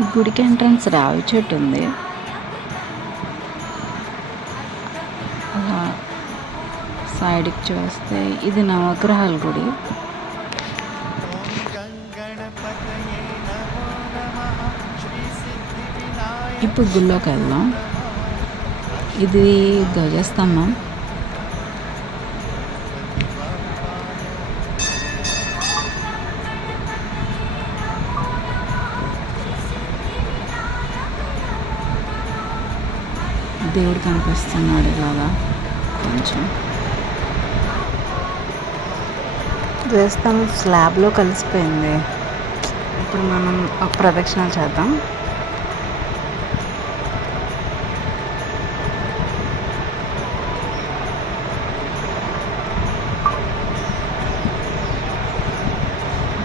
ఈ గుడికి ఎంట్రన్స్ రావి చెట్టు ఉంది. అలా సైడ్కి చూస్తే ఇది నవగ్రహాల గుడి. ఇప్పుడు గుళ్ళోకి వెళ్దాం. ఇది ధ్వజస్తంభం. దేవుడు కనిపిస్తున్నాడు ఇలాగా కొంచెం. ధ్వజస్తంభం స్లాబ్లో కలిసిపోయింది. ఇప్పుడు మనం ఒక ప్రదక్షిణ చేద్దాం.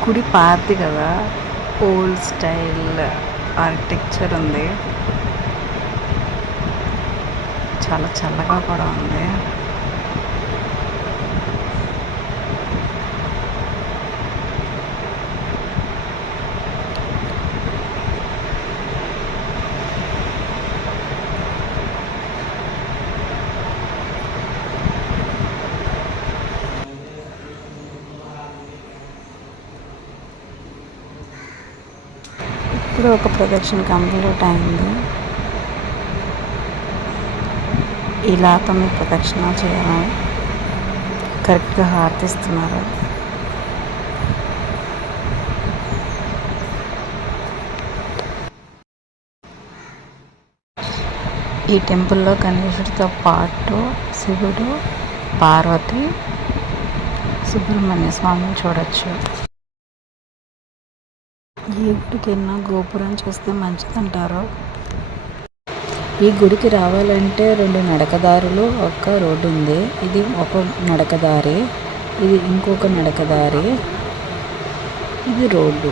గుడి పాతది కదా, ఓల్డ్ స్టైల్ ఆర్కిటెక్చర్ ఉంది. చాలా చల్లగా కూడా ఉంది. ఇప్పుడు ఒక ప్రదక్షిణ కంప్లీట్ అయింది. ఇలా 9 ప్రదక్షిణ చేయాలి. కరెక్ట్గా హారతిస్తున్నారు. ఈ టెంపుల్లో గణేశుడితో పాటు శివుడు, పార్వతి, సుబ్రహ్మణ్య స్వామిని చూడొచ్చు. ఈ గుడికైనా గోపురం చూస్తే మంచిదంటారు. ఈ గుడికి రావాలంటే 2 నడకదారులు, ఒక రోడ్డు ఉంది. ఇది ఒక నడకదారి, ఇది ఇంకొక నడకదారి, ఇది రోడ్డు.